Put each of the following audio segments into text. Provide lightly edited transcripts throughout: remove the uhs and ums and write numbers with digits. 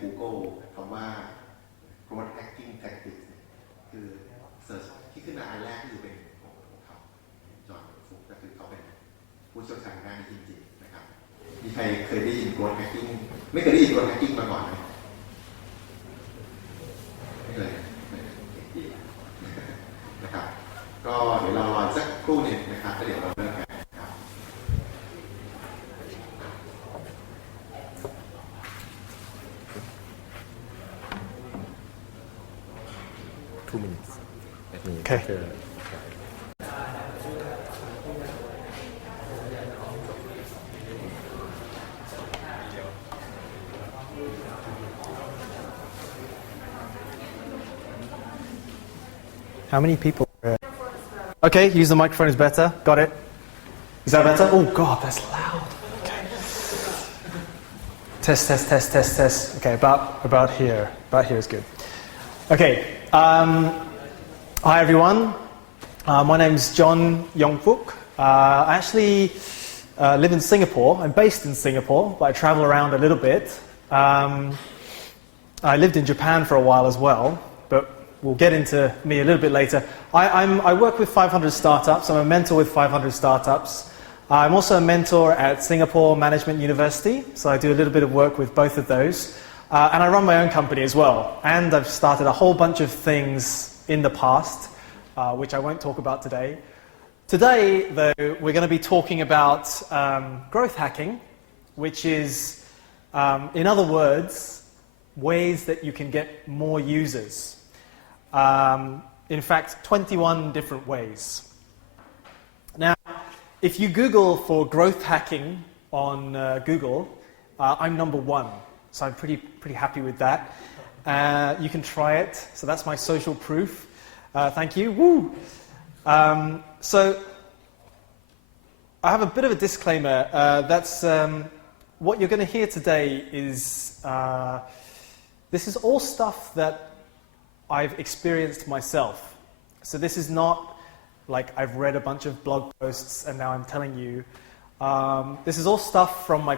Google คำว่า growth hacking tactics คือ search ที่ขึ้นมาอันแรกที่เป็นของเขาจอห์นฟุกก็คือเขาเป็นผู้เชี่ยวชาญด้านนี้จริงๆนะครับมีใครเคยได้ยิน growth hacking ไม่เคยได้ยิน growth hacking มาก่อนไหมไม่เคยนะครับก็เดี๋ยวเรารอสักครู่หนึ่งนะครับแล้วเดี๋ยวเราเริ่มกันครับ 2 minutes. Okay. How many people? Okay, use the microphone is better. Got it. Is that better? Oh God, that's loud. Okay. Test. Okay, about here. About here is good. Okay. Hi everyone. My name's Jon Yongfook. I actually live in Singapore. I'm based in Singapore, but I travel around a little bit. I lived in Japan for a while as well, but we'll get into me a little bit later. I work with 500 startups. I'm a mentor with 500 startups. I'm also a mentor at Singapore Management University, so I do a little bit of work with both of those. And I run my own company as well. And I've started a whole bunch of things in the past, which I won't talk about today. Today, though, we're going to be talking about growth hacking, which is, in other words, ways that you can get more users. In fact, 21 different ways. Now, if you Google for growth hacking on Google, I'm number 1. So I'm pretty happy with that. You can try it. So that's my social proof. Thank you. Woo! So I have a bit of a disclaimer. That's what you're going to hear today is this is all stuff that I've experienced myself. So this is not like I've read a bunch of blog posts and now I'm telling you. This is all stuff from my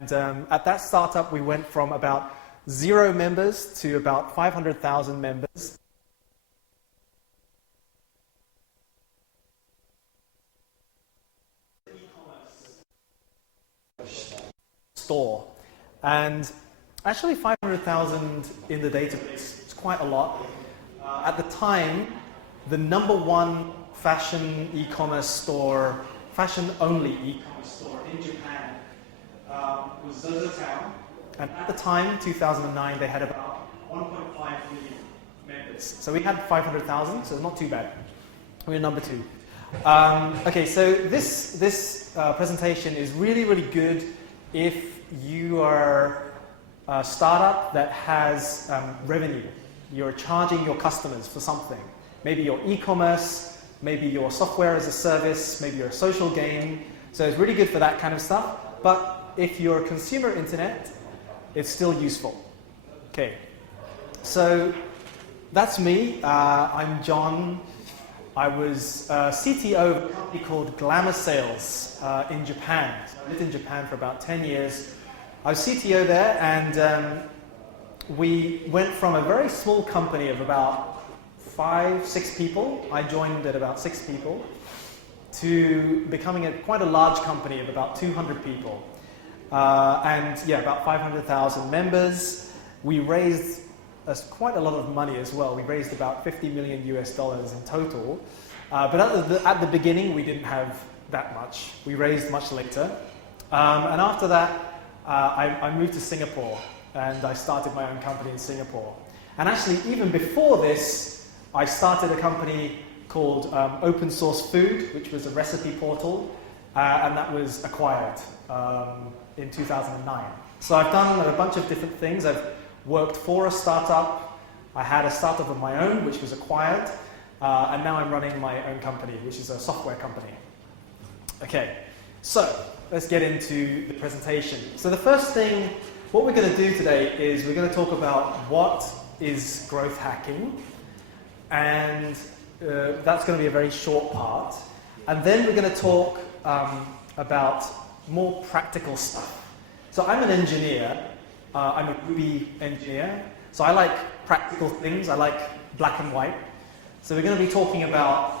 And at that startup, we went from about 0 members to about 500,000 members. Store. And actually 500,000 in the database is quite a lot. At the time, the number 1 fashion e-commerce store, fashion-only e-commerce store in Japan was ZOZOTOWN, and at the time, 2009, they had about 1.5 million members. So we had 500,000, so not too bad. We're number 2. Okay, so this presentation is really good if you are a startup that has revenue. You're charging your customers for something. Maybe your e-commerce, maybe your software as a service, maybe your social game. So it's really good for that kind of stuff. But if you're consumer internet, it's still useful. Okay, so that's me. I'm John. I was CTO of a company called Glamour Sales in Japan. So I lived in Japan for about 10 years. I was CTO there, and we went from a very small company of about 5-6 people. I joined at about 6 people, to becoming quite a large company of about 200 people. And yeah, about 500,000 members. We raised quite a lot of money as well. We raised about $50 million in total. But at the beginning, we didn't have that much. We raised much later. And after that, I moved to Singapore, and I started my own company in Singapore. And actually, even before this, I started a company called Open Source Food, which was a recipe portal, and that was acquired in 2009. So I've done a bunch of different things. I've worked for a startup. I had a startup of my own, which was acquired, and now I'm running my own company, which is a software company. Okay, so let's get into the presentation. So the first thing, what we're going to do today is we're going to talk about what is growth hacking, and that's going to be a very short part. And then we're going to talk about more practical stuff. So I'm an engineer, I'm a Ruby engineer, so I like practical things, I like black and white. So we're going to be talking about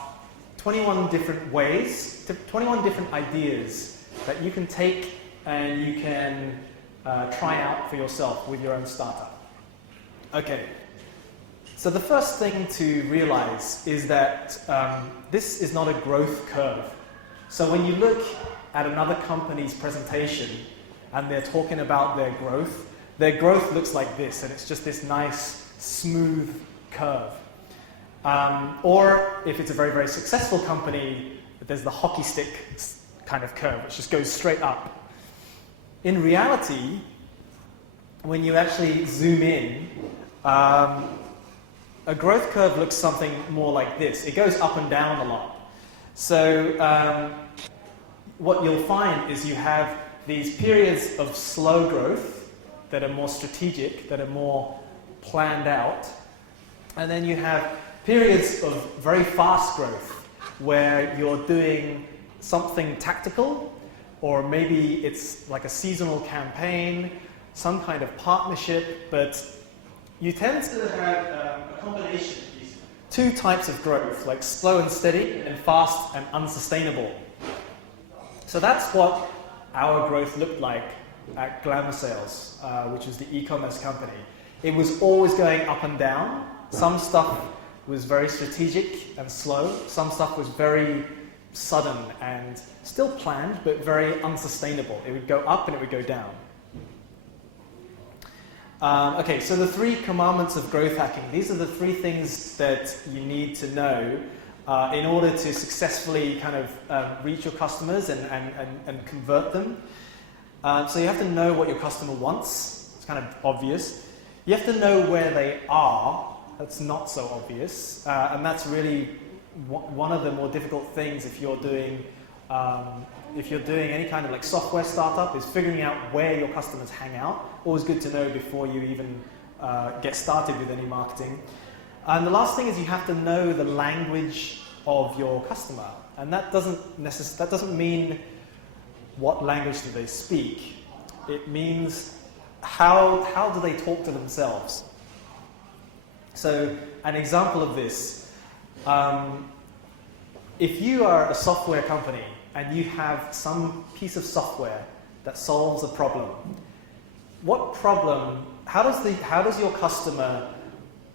21 different ways, 21 different ideas that you can take and you can try out for yourself with your own startup. Okay, so the first thing to realize is that this is not a growth curve. So when you look at another company's presentation and they're talking about their growth looks like this, and it's just this nice, smooth curve. Or if it's a very, very successful company, there's the hockey stick kind of curve, which just goes straight up. In reality, when you actually zoom in, a growth curve looks something more like this. It goes up and down a lot. So what you'll find is you have these periods of slow growth that are more strategic, that are more planned out, and then you have periods of very fast growth where you're doing something tactical, or maybe it's like a seasonal campaign, some kind of partnership, but you tend to have a combination of these two types of growth, like slow and steady, and fast and unsustainable. So that's what our growth looked like at Glamour Sales, which was the e-commerce company. It was always going up and down. Some stuff was very strategic and slow. Some stuff was very sudden and still planned, but very unsustainable. It would go up and it would go down. Okay, so the 3 commandments of growth hacking. These are the 3 things that you need to know in order to successfully kind of reach your customers and convert them. So you have to know what your customer wants. It's kind of obvious. You have to know where they are. That's not so obvious. And that's really one of the more difficult things if you're doing any kind of like software startup, is figuring out where your customers hang out. Always good to know before you even get started with any marketing. And the last thing is you have to know the language of your customer. And that doesn't mean what language do they speak. It means how do they talk to themselves. So an example of this, if you are a software company and you have some piece of software that solves a problem, how does your customer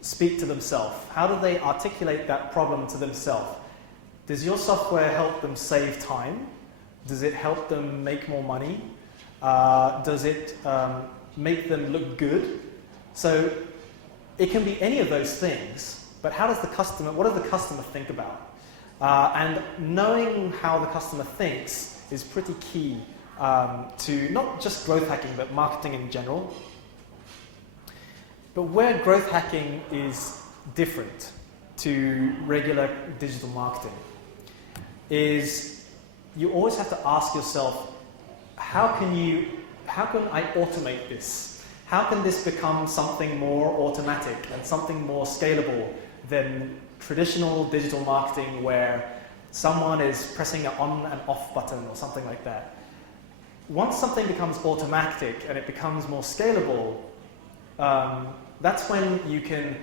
speak to themselves? How do they articulate that problem to themselves? Does your software help them save time? Does it help them make more money? Does it make them look good? So it can be any of those things, but what does the customer think about? And knowing how the customer thinks is pretty key to not just growth hacking, but marketing in general. But where growth hacking is different to regular digital marketing is you always have to ask yourself, how can I automate this? How can this become something more automatic and something more scalable than traditional digital marketing where someone is pressing an on and off button or something like that? Once something becomes automatic and it becomes more scalable, that's when you can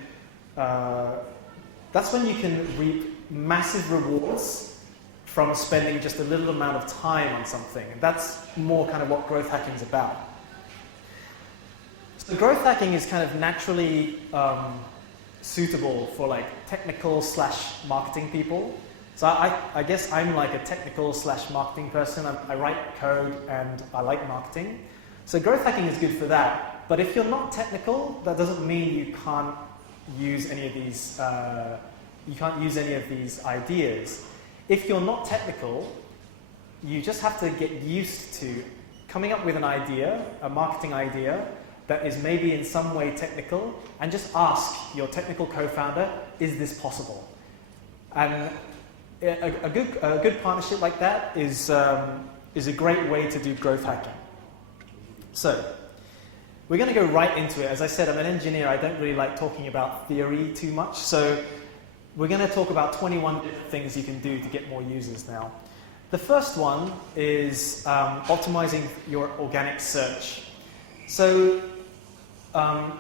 reap massive rewards from spending just a little amount of time on something. And that's more kind of what growth hacking is about. So growth hacking is kind of naturally suitable for like technical / marketing people. So I guess I'm like a technical / marketing person. I write code and I like marketing. So growth hacking is good for that. But if you're not technical, that doesn't mean you can't use any of these. You can't use any of these ideas. If you're not technical, you just have to get used to coming up with an idea, a marketing idea, that is maybe in some way technical, and just ask your technical co-founder, is this possible? And a good partnership like that is a great way to do growth hacking. So, we're going to go right into it. As I said, I'm an engineer. I don't really like talking about theory too much. So we're going to talk about 21 different things you can do to get more users now. The first one is optimizing your organic search. So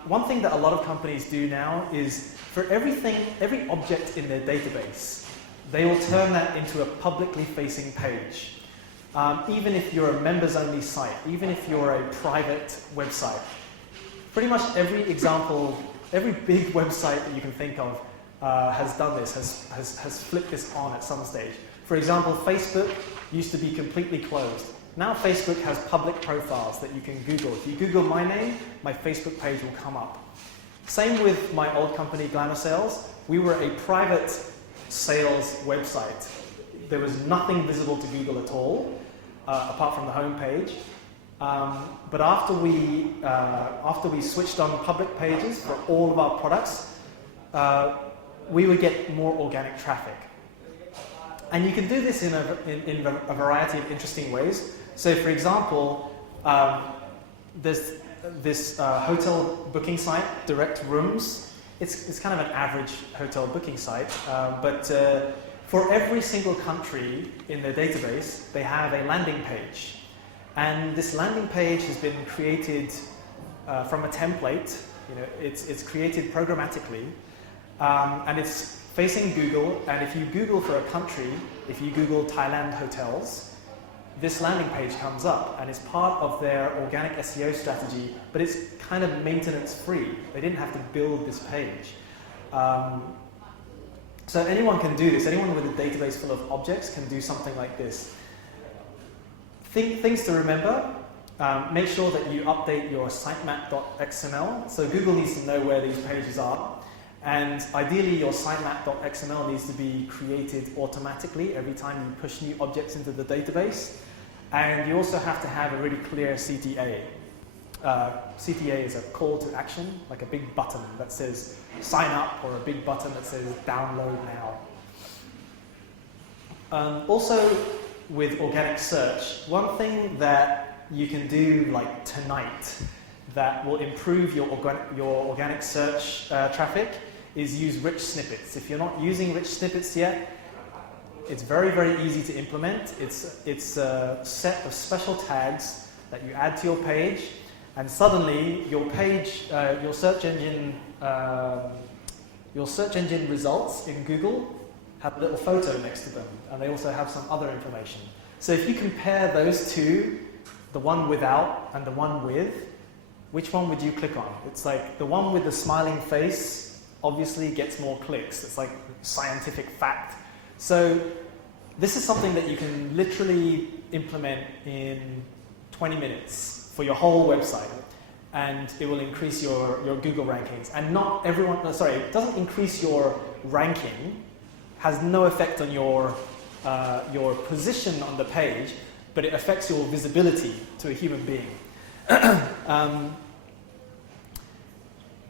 one thing that a lot of companies do now is for every object in their database, they will turn that into a publicly facing page. Even if you're a members-only site, even if you're a private website. Pretty much every example, every big website that you can think of has done this, has flipped this on at some stage. For example, Facebook used to be completely closed. Now Facebook has public profiles that you can Google. If you Google my name, my Facebook page will come up. Same with my old company, Glamour Sales. We were a private sales website. There was nothing visible to Google at all, apart from the home page. But after we switched on public pages for all of our products, we would get more organic traffic. And you can do this in a variety of interesting ways. So for example, there's this hotel booking site, Direct Rooms. It's kind of an average hotel booking site, but for every single country in their database, they have a landing page. And this landing page has been created from a template. It's created programmatically, and it's facing Google. And if you Google for a country, if you Google Thailand hotels, this landing page comes up, and it's part of their organic SEO strategy. But it's kind of maintenance free. They didn't have to build this page. So anyone can do this. Anyone with a database full of objects can do something like this. Things to remember, make sure that you update your sitemap.xml. So Google needs to know where these pages are. And ideally, your sitemap.xml needs to be created automatically every time you push new objects into the database. And you also have to have a really clear CTA. CTA is a call to action, like a big button that says sign up, or a big button that says download now. Also, with organic search, one thing that you can do like tonight that will improve your organic search traffic is use rich snippets. If you're not using rich snippets yet, it's very, very easy to implement. It's a set of special tags that you add to your page, and suddenly your page, your search engine results in Google have a little photo next to them, and they also have some other information. So if you compare those two, the one without and the one with, which one would you click on? It's like the one with the smiling face obviously gets more clicks. It's like scientific fact. So this is something that you can literally implement in 20 minutes for your whole website, and it will increase your Google rankings. And not everyone, it doesn't increase your ranking, has no effect on your position on the page, but it affects your visibility to a human being.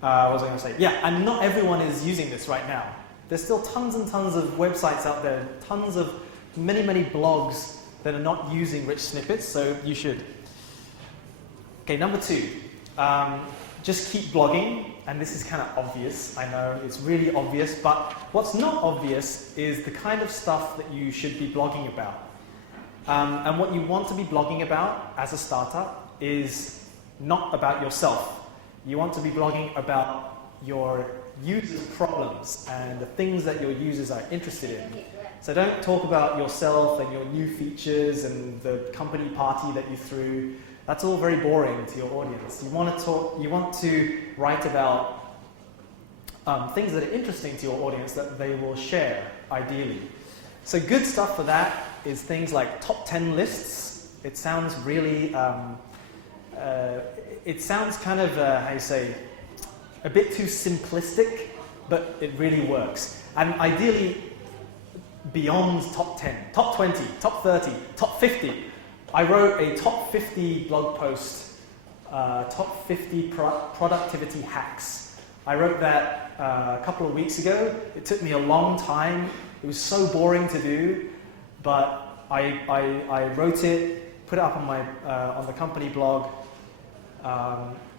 What was I going to say? Yeah, and not everyone is using this right now. There's still tons and tons of websites out there, many, many blogs that are not using rich snippets, so you should. Okay, number 2, just keep blogging, and this is kind of obvious, I know, it's really obvious, but what's not obvious is the kind of stuff that you should be blogging about. And what you want to be blogging about as a startup is not about yourself. You want to be blogging about your users' problems and the things that your users are interested in. So don't talk about yourself and your new features and the company party that you threw. That's all very boring to your audience. You want to write about things that are interesting to your audience that they will share, ideally. So good stuff for that is things like top 10 lists. It sounds really, it sounds kind of, a bit too simplistic, but it really works. And ideally, beyond top 10, top 20, top 30, top 50. I wrote a top 50 blog post, top 50 productivity hacks. I wrote that a couple of weeks ago. It took me a long time. It was so boring to do, but I wrote it, put it up on the company blog.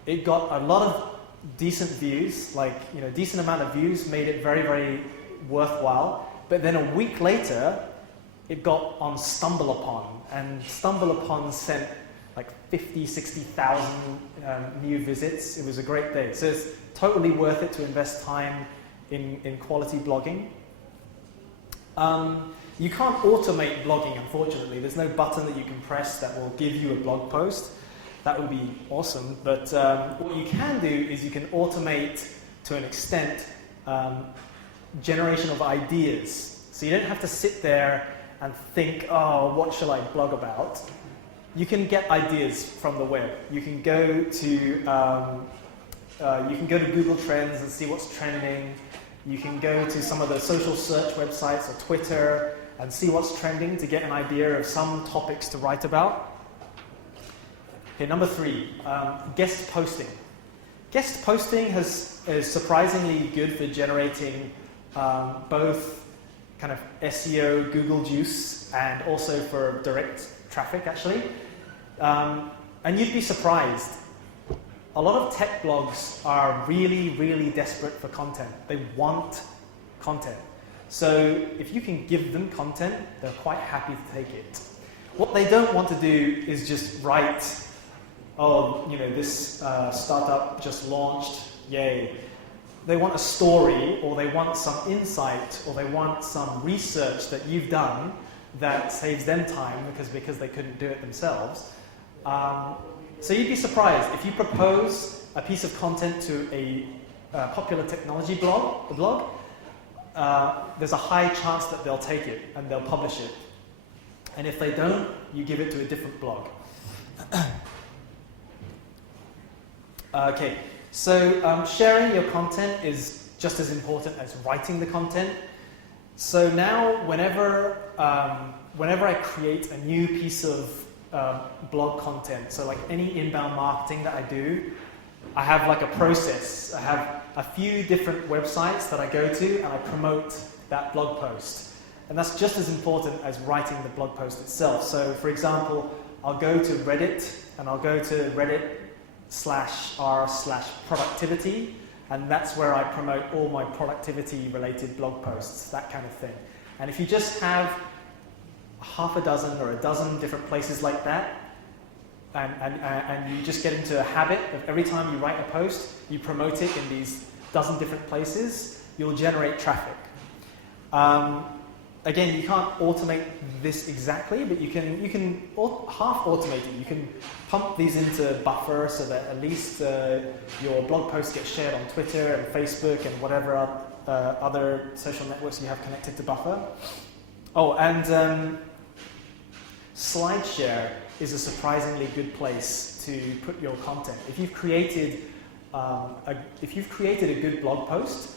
It got a lot of decent views, decent amount of views, made it very, very worthwhile. But then a week later, it got on StumbleUpon, and StumbleUpon sent like 50, 60,000 new visits. It was a great day. So it's totally worth it to invest time in quality blogging. You can't automate blogging, unfortunately. There's no button that you can press that will give you a blog post. That would be awesome. But what you can do is you can automate, to an extent, generation of ideas. So you don't have to sit there and think, oh, what shall I blog about? You can get ideas from the web. You can go to Google Trends and see what's trending. You can go to some of the social search websites or Twitter and see what's trending to get an idea of some topics to write about. Okay, number 3, guest posting. Guest posting is surprisingly good for generating both kind of SEO, Google juice, and also for direct traffic, actually. And you'd be surprised. A lot of tech blogs are really, really desperate for content. They want content. So if you can give them content, they're quite happy to take it. What they don't want to do is just write, oh, you know, this startup just launched, yay. They want a story, or they want some insight, or they want some research that you've done that saves them time because they couldn't do it themselves. So you'd be surprised if you propose a piece of content to a popular technology blog, there's a high chance that they'll take it and they'll publish it. And if they don't, you give it to a different blog. Okay, so sharing your content is just as important as writing the content. So now, whenever I create a new piece of blog content, so like any inbound marketing that I do, I have like a process. I have a few different websites that I go to and I promote that blog post. And that's just as important as writing the blog post itself. So for example, I'll go to Reddit and I'll go to Reddit/r/productivity, and that's where I promote all my productivity related blog posts, that kind of thing. And if you just have half a dozen or a dozen different places like that, and you just get into a habit of every time you write a post, you promote it in these dozen different places, you'll generate traffic. Again, you can't automate this exactly, but you can half automate it. You can pump these into Buffer so that at least your blog posts get shared on Twitter and Facebook and whatever other social networks you have connected to Buffer. Oh, and SlideShare is a surprisingly good place to put your content. If you've created a good blog post,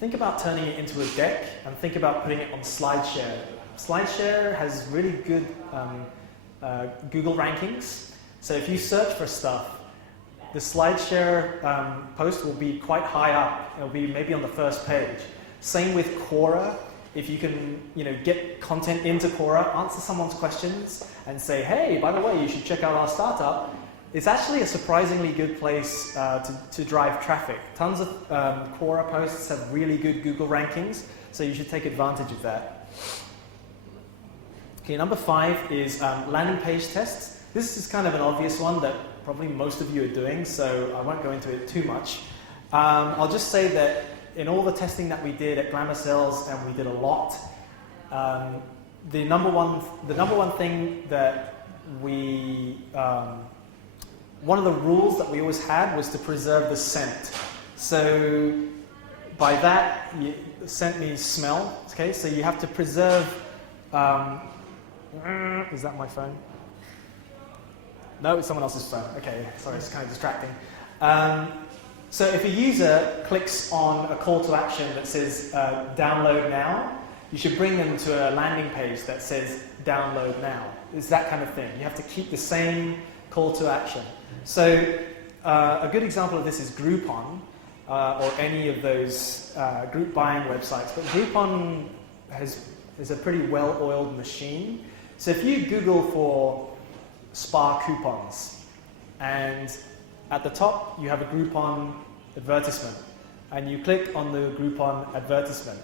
think about turning it into a deck and think about putting it on SlideShare. SlideShare has really good Google rankings. So if you search for stuff, the SlideShare post will be quite high up. It'll be maybe on the first page. Same with Quora. If you can, get content into Quora, answer someone's questions, and say, hey, by the way, you should check out our startup. It's actually a surprisingly good place to drive traffic. Tons of Quora posts have really good Google rankings, so you should take advantage of that. Okay, number 5 is landing page tests. This is kind of an obvious one that probably most of you are doing, so I won't go into it too much. I'll just say that in all the testing that we did at Glamour Sales, and we did a lot, the number one thing that one of the rules that we always had was to preserve the scent. So by that, scent means smell. Okay, so you have to preserve. Is that my phone? No, it's someone else's phone. Okay, sorry, it's kind of distracting. So if a user clicks on a call to action that says download now, you should bring them to a landing page that says download now. It's that kind of thing. You have to keep the same call to action. So a good example of this is Groupon or any of those group buying websites. But Groupon is a pretty well-oiled machine. So if you Google for spa coupons, and at the top you have a Groupon advertisement, and you click on the Groupon advertisement,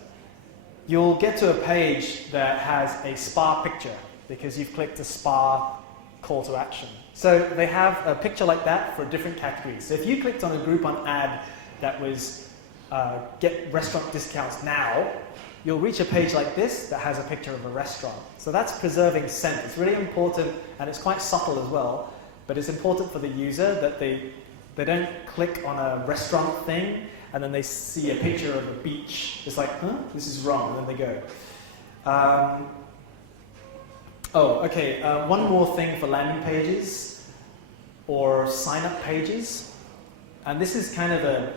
you'll get to a page that has a spa picture because you've clicked a spa call to action. So they have a picture like that for different categories. So if you clicked on a Groupon ad that was get restaurant discounts now, you'll reach a page like this that has a picture of a restaurant. So that's preserving scent. It's really important, and it's quite subtle as well, but it's important for the user that they don't click on a restaurant thing and then they see a picture of a beach. It's like, huh, this is wrong, and then they go. One more thing for landing pages or sign-up pages, and this is kind of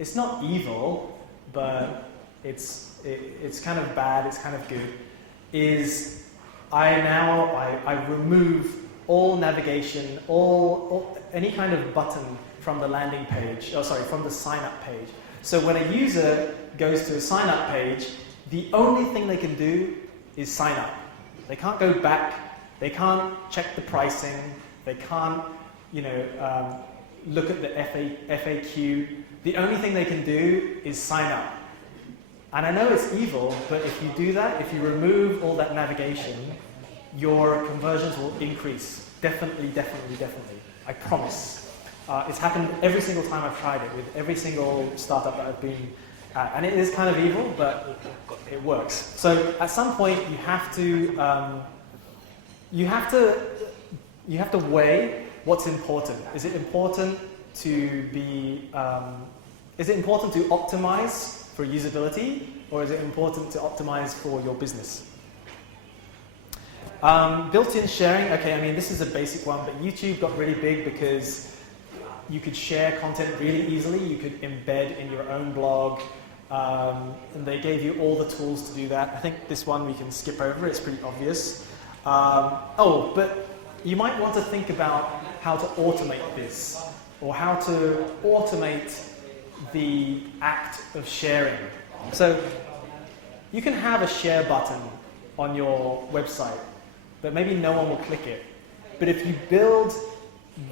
it's not evil, but it's kind of bad, it's kind of good, is I remove all navigation, any kind of button from the landing page, from the sign-up page. So when a user goes to a sign-up page, the only thing they can do is sign up. They can't go back, they can't check the pricing, they can't, look at the FAQ. The only thing they can do is sign up. And I know it's evil, but if you do that, if you remove all that navigation, your conversions will increase. Definitely, definitely, definitely. I promise. It's happened every single time I've tried it with every single startup that I've been at. And it is kind of evil, but it works. So at some point, you have to weigh what's important. Is it important to optimize for usability, or is it important to optimize for your business? Built-in sharing, this is a basic one, but YouTube got really big because you could share content really easily. You could embed in your own blog, and they gave you all the tools to do that. I think this one we can skip over, it's pretty obvious. But you might want to think about how to automate this, or how to automate the act of sharing. So you can have a share button on your website, but maybe no one will click it. But if you build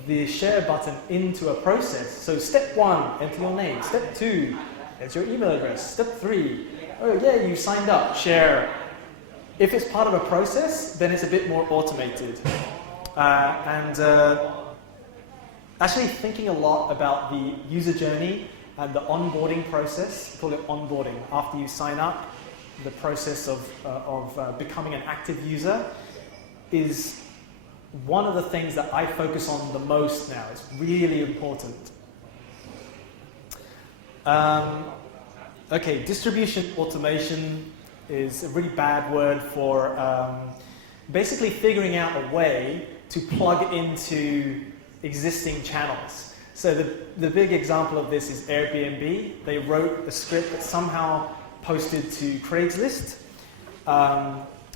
the share button into a process, so step 1, enter your name. Step 2, enter your email address. Step 3, oh yeah, you signed up, share. If it's part of a process, then it's a bit more automated. Actually thinking a lot about the user journey and the onboarding process, we call it onboarding. After you sign up, the process of becoming an active user is one of the things that I focus on the most now. It's really important. Distribution automation is a really bad word for basically figuring out a way to plug into existing channels. So the big example of this is Airbnb. They wrote a script that somehow posted to Craigslist.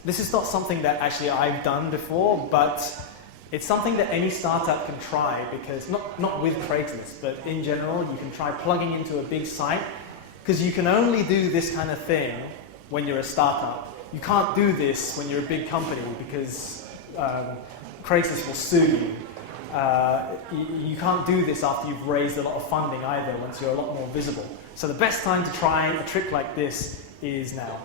This is not something that actually I've done before, but it's something that any startup can try, because not with Craigslist, but in general, you can try plugging into a big site, because you can only do this kind of thing when you're a startup. You can't do this when you're a big company, because Craigslist will sue you. You can't do this after you've raised a lot of funding either, once you're a lot more visible. So the best time to try a trick like this is now.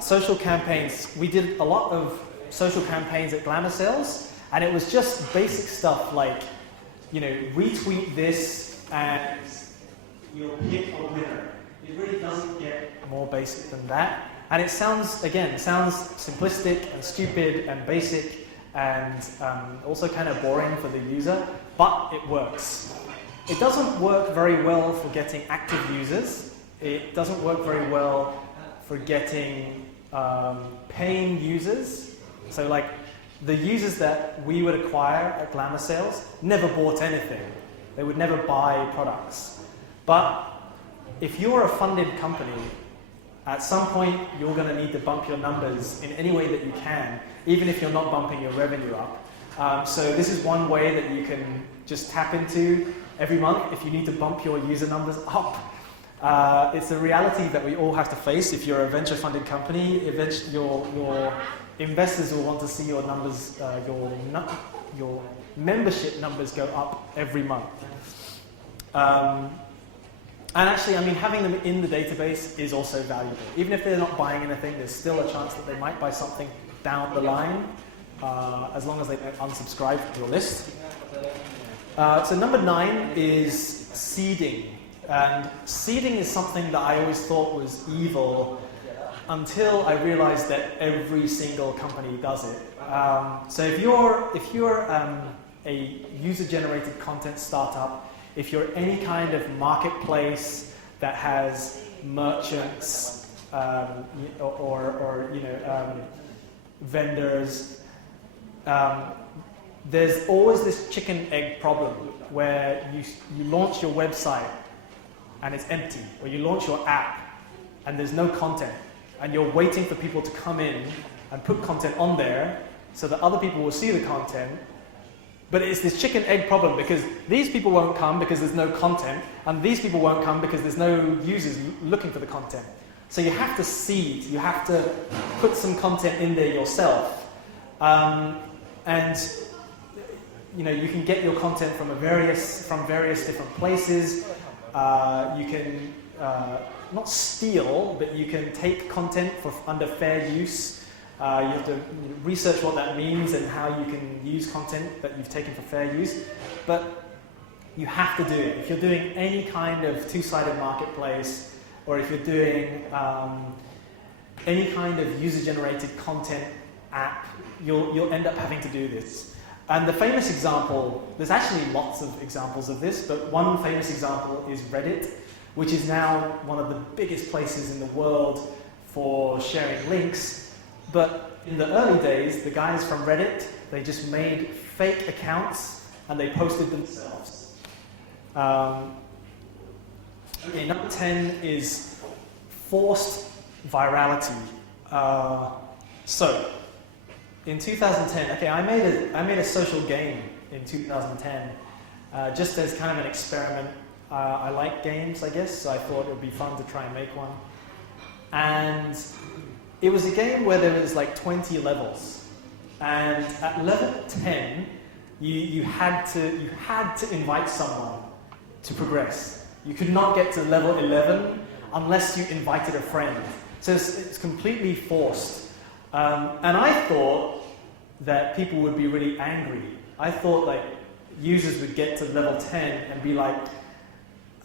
Social campaigns. We did a lot of social campaigns at Glamour Sales, and it was just basic stuff like, retweet this and you'll pick a winner. It really doesn't get more basic than that. And it sounds simplistic and stupid and basic, and also kind of boring for the user, but it works. It doesn't work very well for getting active users. It doesn't work very well for getting paying users. So like the users that we would acquire at Glamour Sales never bought anything. They would never buy products. But if you're a funded company, at some point you're going to need to bump your numbers in any way that you can, even if you're not bumping your revenue up. So this is one way that you can just tap into every month if you need to bump your user numbers up. It's a reality that we all have to face. If you're a venture-funded company, eventually your investors will want to see your numbers, your membership numbers go up every month. And actually, I mean, having them in the database is also valuable. Even if they're not buying anything, there's still a chance that they might buy something down the line, as long as they don't unsubscribe from your list. So number 9 is seeding. And seeding is something that I always thought was evil until I realized that every single company does it. So if you're a user-generated content startup, if you're any kind of marketplace that has merchants or vendors, there's always this chicken-egg problem where you launch your website and it's empty, or you launch your app and there's no content, and you're waiting for people to come in and put content on there so that other people will see the content. But it's this chicken-egg problem because these people won't come because there's no content, and these people won't come because there's no users looking for the content. So you have to seed, you have to put some content in there yourself. And you can get your content from various different places. You can not steal, but you can take content under fair use. You have to research what that means and how you can use content that you've taken for fair use. But you have to do it. If you're doing any kind of two-sided marketplace, or if you're doing any kind of user-generated content app, you'll end up having to do this. And the famous example, there's actually lots of examples of this, but one famous example is Reddit, which is now one of the biggest places in the world for sharing links. But in the early days, the guys from Reddit, they just made fake accounts and they posted themselves. Okay, number 10 is forced virality. So, in 2010, okay, I made a social game in 2010, just as kind of an experiment. I like games, I guess, so I thought it would be fun to try and make one. And it was a game where there was like 20 levels, and at level 10, you had to invite someone to progress. You could not get to level 11 unless you invited a friend. So it's completely forced. And I thought that people would be really angry. I thought like users would get to level 10 and be like,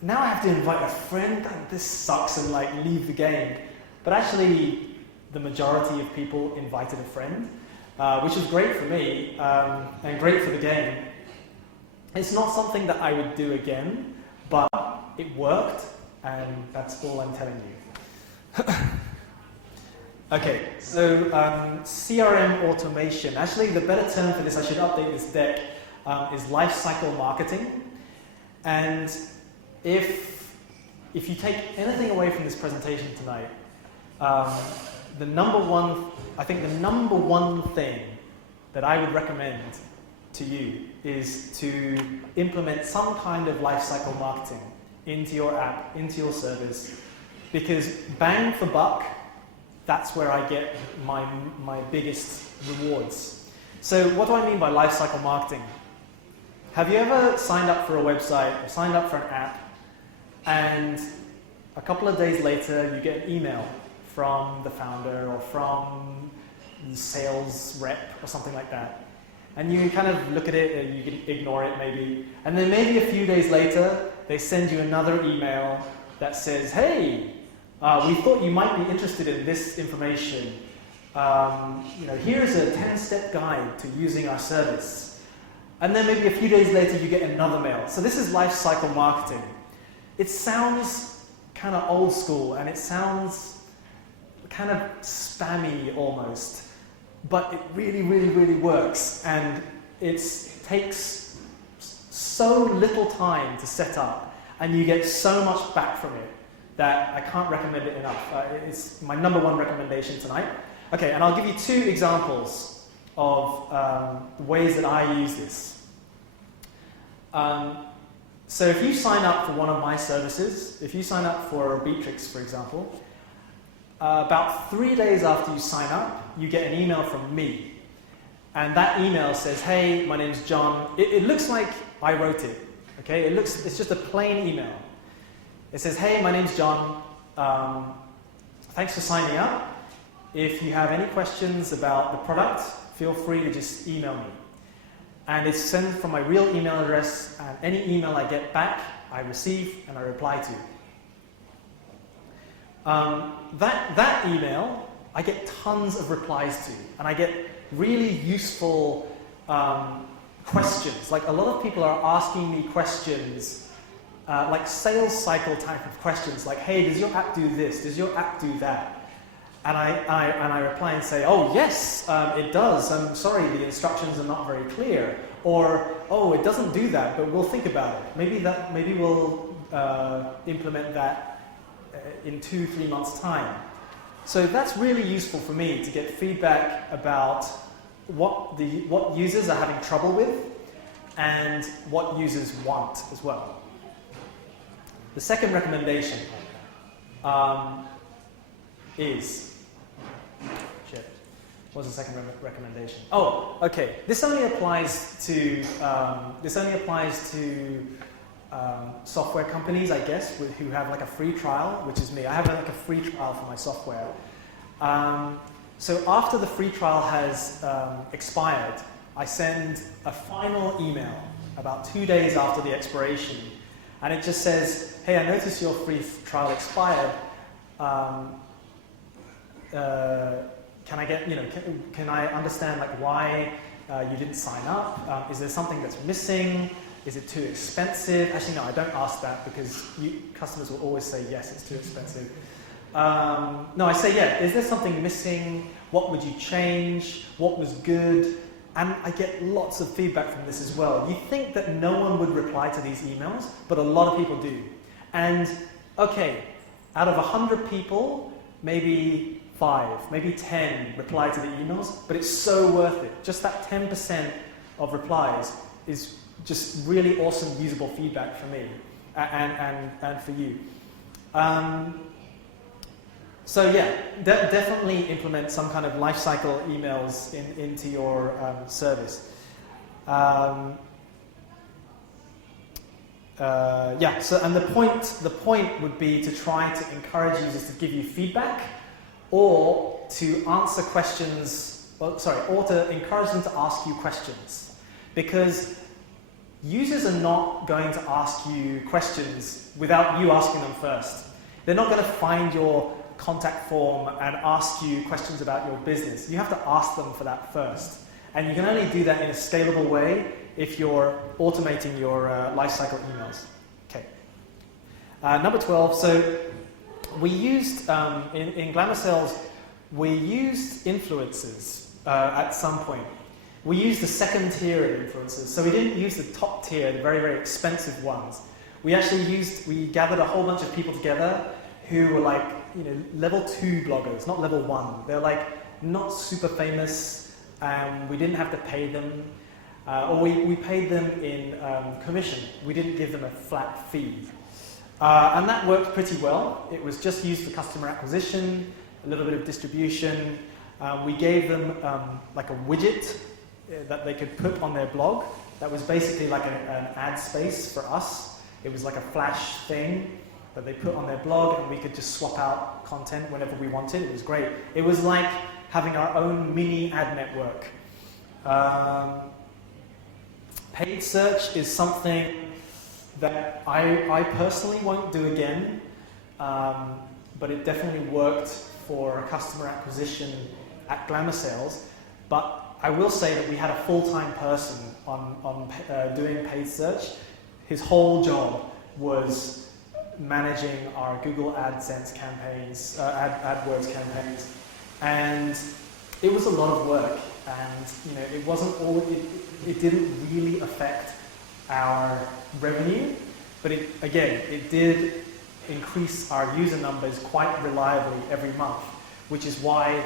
now I have to invite a friend, this sucks, and like leave the game. But actually, the majority of people invited a friend, which was great for me and great for the game. It's not something that I would do again, but it worked, and that's all I'm telling you. Okay, so CRM automation. Actually, the better term for this, I should update this deck, is lifecycle marketing. And if you take anything away from this presentation tonight, the number one thing that I would recommend to you is to implement some kind of lifecycle marketing into your app, into your service, because bang for buck, that's where I get my biggest rewards. So what do I mean by lifecycle marketing? Have you ever signed up for a website or signed up for an app, and a couple of days later you get an email from the founder or from the sales rep or something like that, and you kind of look at it and you can ignore it maybe, and then maybe a few days later they send you another email that says, hey, we thought you might be interested in this information. Here's a 10-step guide to using our service. And then maybe a few days later you get another mail. So this is life cycle marketing. It sounds kind of old school and it sounds kind of spammy almost, but it really, really, really works. And it takes so little time to set up, and you get so much back from it that I can't recommend it enough. It's my number one recommendation tonight. Okay, and I'll give you 2 examples of ways that I use this. So if you sign up for one of my services, if you sign up for Beatrix, for example, about 3 days after you sign up, you get an email from me. And that email says, hey, my name's John. It looks like I wrote it, okay? It's just a plain email. It says, hey, my name's John. Thanks for signing up. If you have any questions about the product, feel free to just email me. And it's sent from my real email address, and any email I get back, I receive and I reply to. That email, I get tons of replies to, and I get really useful questions. Like, a lot of people are asking me questions, like sales cycle type of questions, like, hey, does your app do this? Does your app do that? And I reply and say, oh yes, it does. I'm sorry, the instructions are not very clear. Or, oh, it doesn't do that, but we'll think about it. Maybe we'll implement that in 2-3 months' time. So that's really useful for me to get feedback about what users are having trouble with and what users want as well. The second recommendation is. What's the second recommendation? Oh, okay. This only applies to software companies, I guess, who have like a free trial, which is me. I have like a free trial for my software. So after the free trial has expired, I send a final email about 2 days after the expiration, and it just says, "Hey, I noticed your free trial expired. Can I get, can I understand like why you didn't sign up? Is there something that's missing? Is it too expensive?" Actually, no, I don't ask that because customers will always say yes, it's too expensive. No, I say, yeah, is there something missing? What would you change? What was good? And I get lots of feedback from this as well. You think that no one would reply to these emails, but a lot of people do. And okay, out of 100 people, maybe 5, maybe 10 reply to the emails, but it's so worth it. Just that 10% of replies is just really awesome, usable feedback for me and for you. So yeah, definitely implement some kind of lifecycle emails into your service. So and the point would be to try to encourage users to give you feedback, or to answer questions, or to encourage them to ask you questions. Because users are not going to ask you questions without you asking them first. They're not going to find your contact form and ask you questions about your business. You have to ask them for that first. And you can only do that in a scalable way if you're automating your lifecycle emails. Okay. Number 12, so we used, in Glamour Sales, we used influencers at some point. We used the second tier of influencers. So we didn't use the top tier, the very, very expensive ones. We gathered a whole bunch of people together who were like, level 2 bloggers, not level 1. They're like not super famous, and we didn't have to pay them. Or we paid them in commission. We didn't give them a flat fee. And that worked pretty well. It was just used for customer acquisition, a little bit of distribution. We gave them like a widget that they could put on their blog. That was basically like an ad space for us. It was like a flash thing that they put on their blog, and we could just swap out content whenever we wanted. It was great. It was like having our own mini ad network. Paid search is something that I personally won't do again, but it definitely worked for customer acquisition at Glamour Sales. But I will say that we had a full-time person on doing paid search. His whole job was managing our Google AdSense campaigns, AdWords campaigns, and it was a lot of work. And it wasn't all. It didn't really affect our revenue, but it did increase our user numbers quite reliably every month, which is why,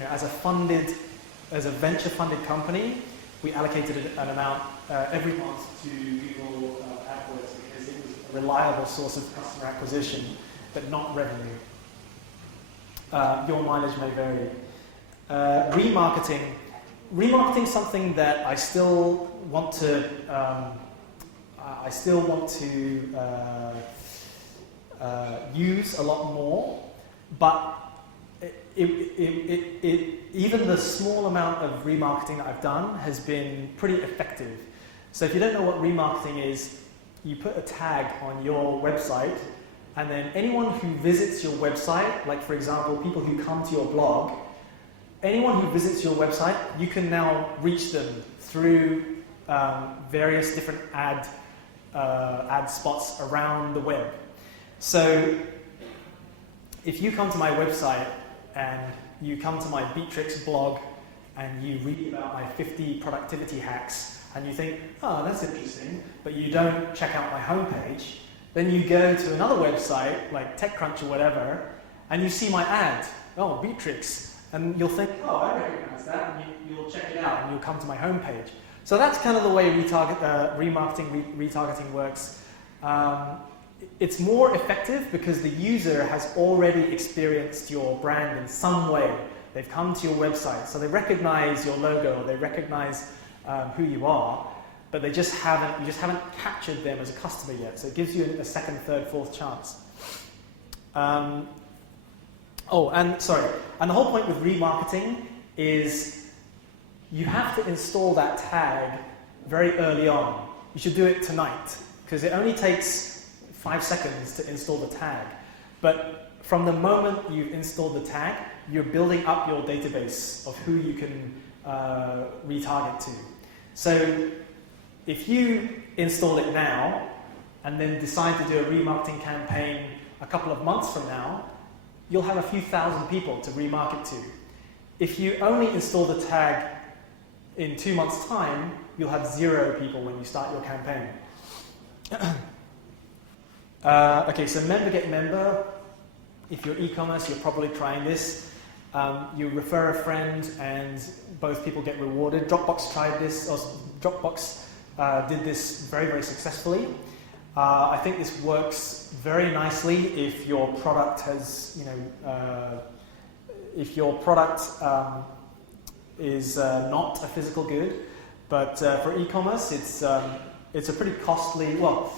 as a venture-funded company, we allocated an amount every month to Google AdWords because it was a reliable source of customer acquisition, but not revenue. Your mileage may vary. Remarketing is something that I still want to use a lot more, but even the small amount of remarketing that I've done has been pretty effective. So if you don't know what remarketing is, you put a tag on your website, and then anyone who visits your website, like for example, people who come to your blog, anyone who visits your website, you can now reach them through various different ad spots around the web. So if you come to my website and you come to my Beatrix blog and you read about my 50 productivity hacks and you think, oh, that's interesting, but you don't check out my homepage, then you go to another website like TechCrunch or whatever and you see my ad, oh, Beatrix, and you'll think, oh, I recognize that, and you'll check it out and you'll come to my homepage. So that's kind of the way retargeting works. It's more effective because the user has already experienced your brand in some way. They've come to your website, so they recognize your logo, they recognize who you are, but you just haven't captured them as a customer yet. So it gives you a second, third, fourth chance. And the whole point with remarketing is you have to install that tag very early on. You should do it tonight, because it only takes 5 seconds to install the tag. But from the moment you've installed the tag, you're building up your database of who you can retarget to. So if you install it now and then decide to do a remarketing campaign a couple of months from now, you'll have a few thousand people to remarket to. If you only install the tag in 2 months' time, you'll have 0 people when you start your campaign. Okay, so member get member. If you're e-commerce, you're probably trying this. You refer a friend and both people get rewarded. Dropbox tried this, or Dropbox did this very, very successfully. I think this works very nicely if your product has, if your product is not a physical good. But for e-commerce, it's a pretty costly, well,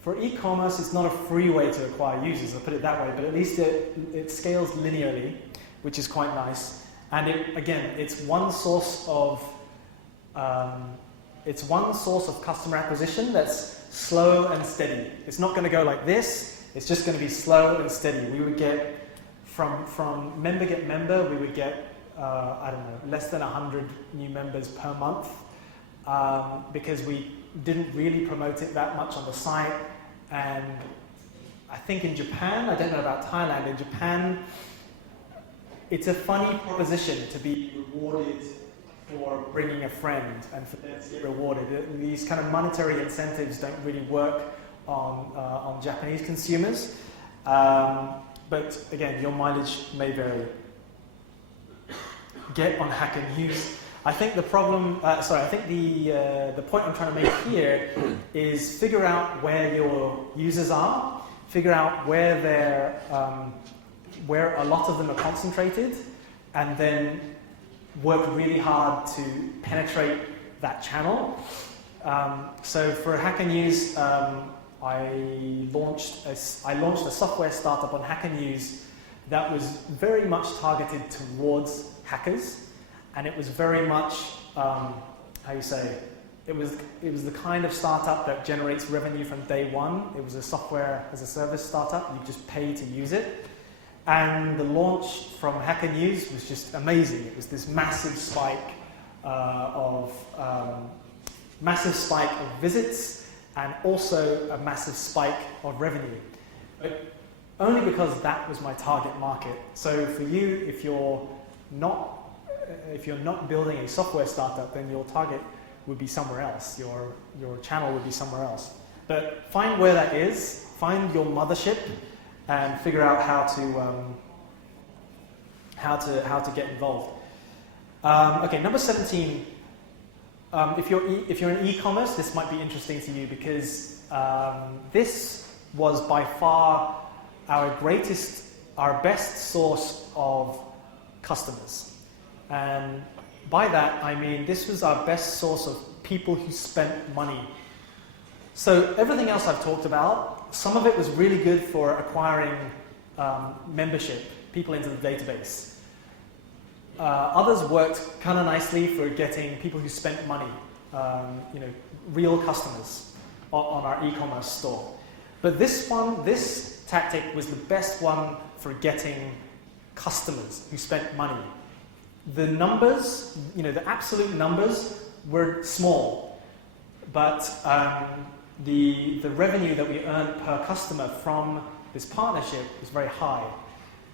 for e-commerce, it's not a free way to acquire users, I'll put it that way, but at least it scales linearly, which is quite nice. And it's one source of customer acquisition that's slow and steady. It's not going to go like this. It's just going to be slow and steady. We would get from member get member, we would get less than 100 new members per month because we didn't really promote it that much on the site. And I think in Japan, I don't know about Thailand, in Japan, it's a funny proposition to be rewarded for bringing a friend and for them to get rewarded. These kind of monetary incentives don't really work on Japanese consumers. But again, your mileage may vary. Get on Hacker News. I think the problem, the point I'm trying to make here is figure out where your users are, figure out where a lot of them are concentrated, and then work really hard to penetrate that channel. So for Hacker News, I launched a software startup on Hacker News that was very much targeted towards hackers. And it was very much, it was the kind of startup that generates revenue from day one. It was a software as a service startup. You just pay to use it. And the launch from Hacker News was just amazing. It was this massive spike of visits and also a massive spike of revenue. But only because that was my target market. So for you, if you're not building a software startup, then your target would be somewhere else. Your channel would be somewhere else. But find where that is, find your mothership, and figure out how to get involved. Okay, number 17. If you're in e-commerce, this might be interesting to you because this was by far our best source of customers. And by that, I mean this was our best source of people who spent money So everything else I've talked about, some of it was really good for acquiring membership, people into the database. Others worked kind of nicely for getting people who spent money, real customers on our e-commerce store. But this tactic was the best one for getting customers who spent money. The numbers, the absolute numbers were small, but the revenue that we earned per customer from this partnership was very high.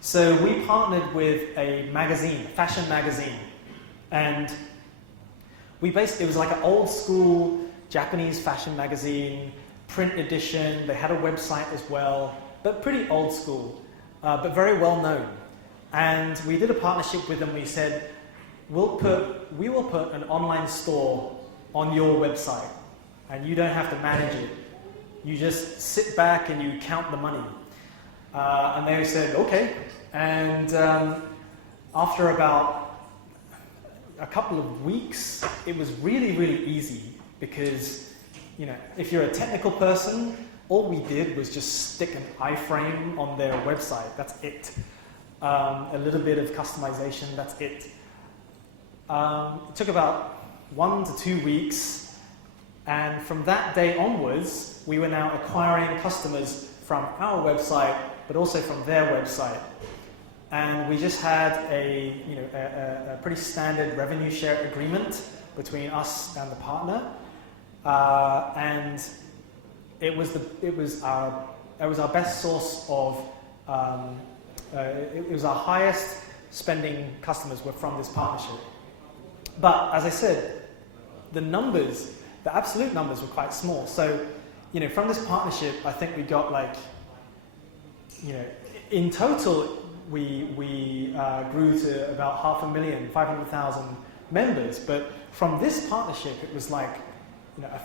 So we partnered with a magazine, a fashion magazine, and it was like an old school Japanese fashion magazine, print edition. They had a website as well, but pretty old school, but very well known. And we did a partnership with them. We said, we will put an online store on your website, and you don't have to manage it. You just sit back and you count the money. And they said, okay. And after about a couple of weeks, it was really, really easy because, if you're a technical person, all we did was just stick an iframe on their website. That's it. A little bit of customization, that's it. It took about 1 to 2 weeks, and from that day onwards, we were now acquiring customers from our website, but also from their website. And we just had a pretty standard revenue share agreement between us and the partner, and it was our best source of. It was our highest spending customers were from this partnership. But as I said, the absolute numbers were quite small. So, from this partnership, I think we got in total, we grew to about 500,000, 500,000 members. But from this partnership, it was a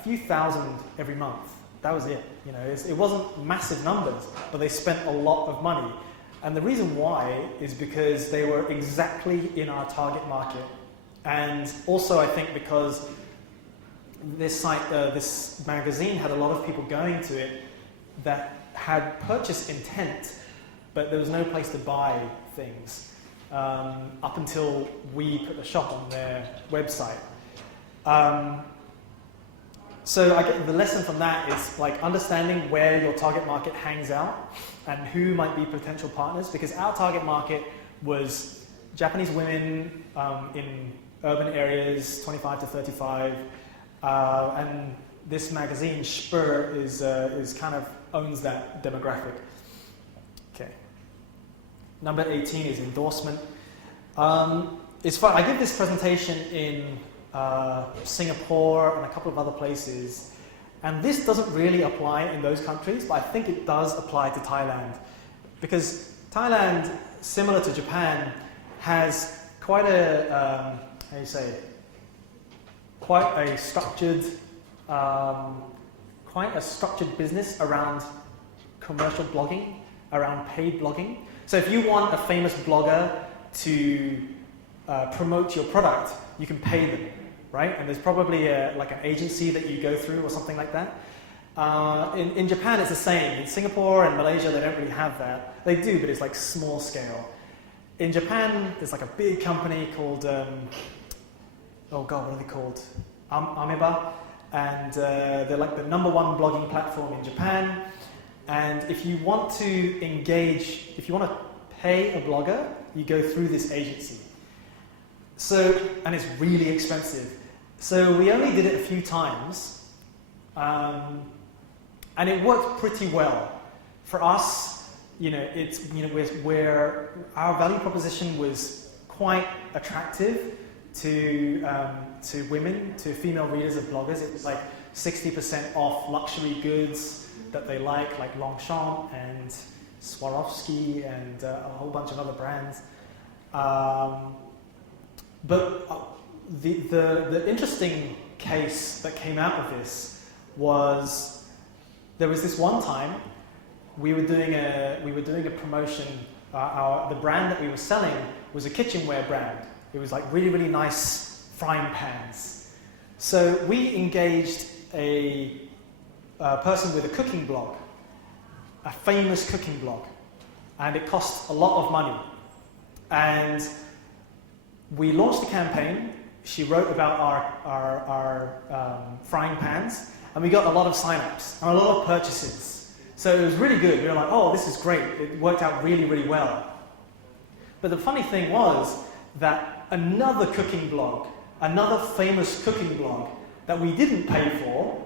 few thousand every month. That was it. It wasn't massive numbers, but they spent a lot of money. And the reason why is because they were exactly in our target market. And also I think because this site, this magazine had a lot of people going to it that had purchase intent, but there was no place to buy things up until we put the shop on their website. So I get the lesson from that is understanding where your target market hangs out and who might be potential partners, because our target market was Japanese women in urban areas, 25 to 35, and this magazine, Spur, is kind of owns that demographic. Okay. Number 18 is endorsement. It's fun. I give this presentation in Singapore and a couple of other places. And this doesn't really apply in those countries, but I think it does apply to Thailand. Because Thailand, similar to Japan, has quite a, quite a structured business around commercial blogging, around paid blogging. So if you want a famous blogger to promote your product, you can pay them. Right? And there's probably an agency that you go through or something like that. In Japan, it's the same. In Singapore and Malaysia, they don't really have that. They do, but it's small scale. In Japan, there's a big company called, what are they called? Ameba. And they're the #1 blogging platform in Japan. And if you want to engage, if you want to pay a blogger, you go through this agency. So, and it's really expensive. So we only did it a few times, and it worked pretty well. For us, where our value proposition was quite attractive to women, to female readers of bloggers. It was 60% off luxury goods that they like Longchamp and Swarovski and a whole bunch of other brands. But the interesting case that came out of this was there was this one time we were doing a promotion. The brand that we were selling was a kitchenware brand. It was really, really nice frying pans. So we engaged a person with a cooking blog, a famous cooking blog, and it cost a lot of money. And we launched a campaign. She wrote about our frying pans, and we got a lot of sign-ups and a lot of purchases. So it was really good. We were like, oh, this is great. It worked out really, really well. But the funny thing was that another cooking blog, another famous cooking blog that we didn't pay for,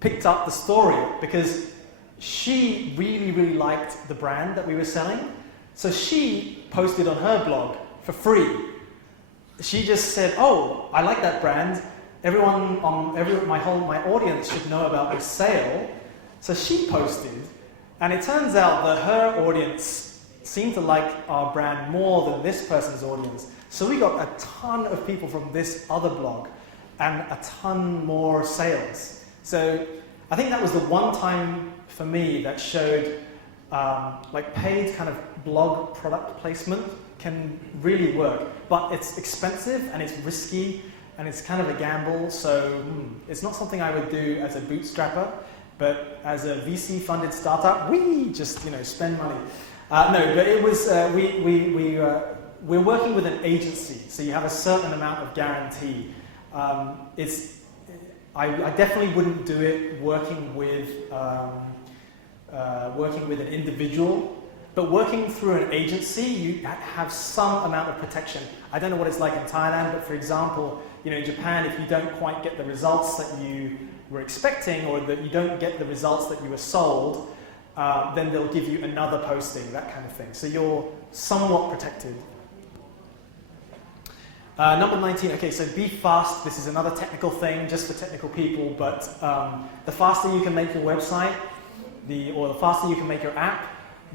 picked up the story because she really, really liked the brand that we were selling. So she posted on her blog for free. She just said, oh, I like that brand. Everyone my audience should know about this sale. So she posted, and it turns out that her audience seemed to like our brand more than this person's audience. So we got a ton of people from this other blog and a ton more sales. So I think that was the one time for me that showed like paid kind of blog product placement can really work, but it's expensive and it's risky and it's kind of a gamble. So it's not something I would do as a bootstrapper, but as a VC-funded startup, we just spend money. No, but it was we're working with an agency, so you have a certain amount of guarantee. I definitely wouldn't do it working with an individual, but working through an agency, you have some amount of protection. I don't know what it's like in Thailand, but for example, in Japan, if you don't quite get the results that you were expecting, or that you don't get the results that you were sold, then they'll give you another posting, that kind of thing. So you're somewhat protected. Number 19, okay, so be fast. This is another technical thing, just for technical people, but the faster you can make your website, or the faster you can make your app,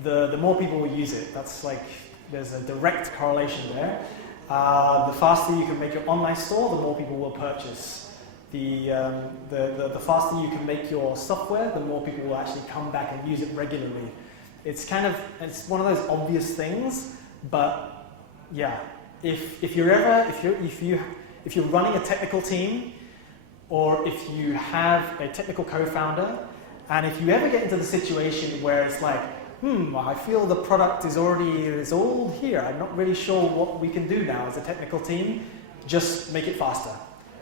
the more people will use it. That's like, there's a direct correlation there. The faster you can make your online store, the more people will purchase. The faster you can make your software, the more people will actually come back and use it regularly. It's one of those obvious things, but yeah. If you're running a technical team, or if you have a technical co-founder, and if you ever get into the situation where it's like, I feel the product is all here, I'm not really sure what we can do now as a technical team, just make it faster.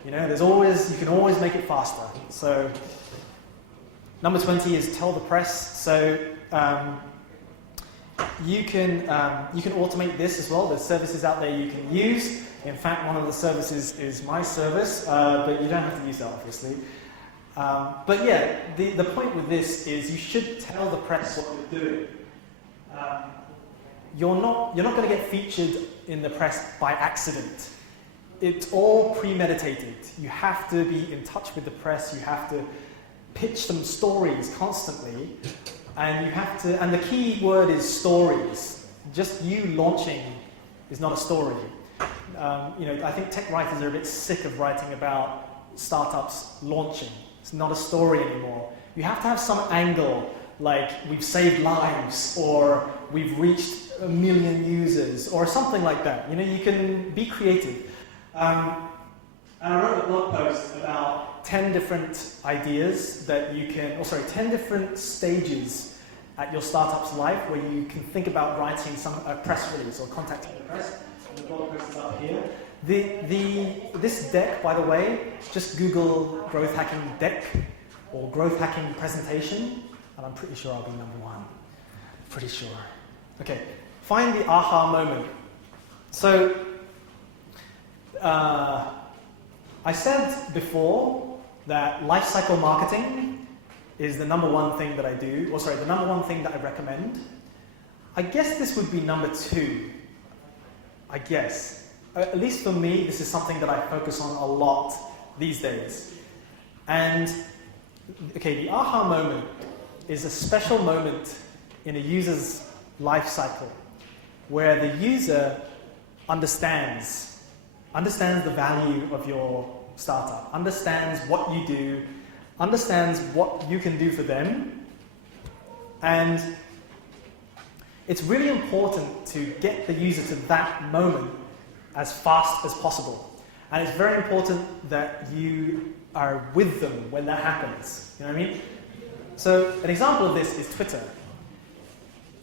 You can always make it faster. So number 20 is tell the press. So you can automate this as well. There's services out there you can use. In fact, one of the services is my service, but you don't have to use that, obviously. But yeah, the point with this is you should tell the press what you're doing. You're not going to get featured in the press by accident. It's all premeditated. You have to be in touch with the press. You have to pitch them stories constantly. And the key word is stories. Just you launching is not a story. I think tech writers are a bit sick of writing about startups launching. It's not a story anymore. You have to have some angle, like we've saved lives, or we've reached 1 million users, or something like that. You can be creative. And I wrote a blog post about 10 different ideas that 10 different stages at your startup's life where you can think about writing a press release or contacting the press. The blog post is up here. This deck, by the way, just Google growth hacking deck or growth hacking presentation, and I'm pretty sure I'll be number one. Pretty sure. Okay, find the aha moment. So, I said before that lifecycle marketing is the number one thing that I do, the number one thing that I recommend. I guess this would be number 2. I guess. At least for me, this is something that I focus on a lot these days. And, okay, the aha moment is a special moment in a user's life cycle where the user understands the value of your startup, understands what you do, understands what you can do for them. And it's really important to get the user to that moment as fast as possible. And it's very important that you are with them when that happens. You know what I mean? So an example of this is Twitter.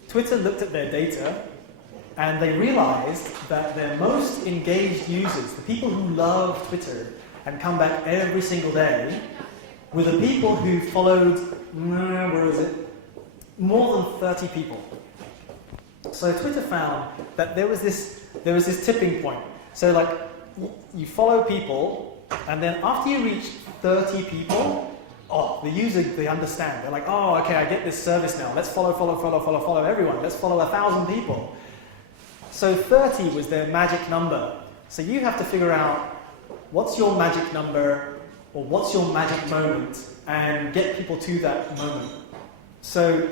Twitter looked at their data and they realized that their most engaged users, the people who love Twitter and come back every single day, were the people who followed, where is it? More than 30 people. So Twitter found that there was this tipping point. So like, you follow people, and then after you reach 30 people, the user, they understand. They're like, oh, okay, I get this service now. Let's follow everyone. Let's follow 1,000 people. So 30 was their magic number. So you have to figure out what's your magic number, or what's your magic moment, and get people to that moment. So,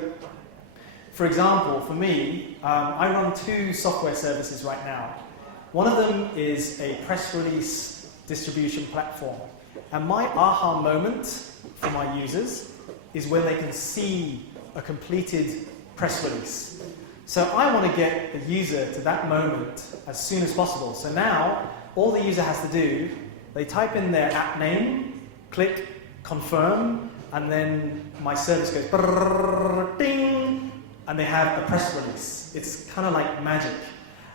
for example, for me, I run 2 software services right now. One of them is a press release distribution platform. And my aha moment for my users is when they can see a completed press release. So I want to get the user to that moment as soon as possible. So now, all the user has to do, they type in their app name, click confirm, and then my service goes brrrr, ding, and they have a press release. It's kind of like magic.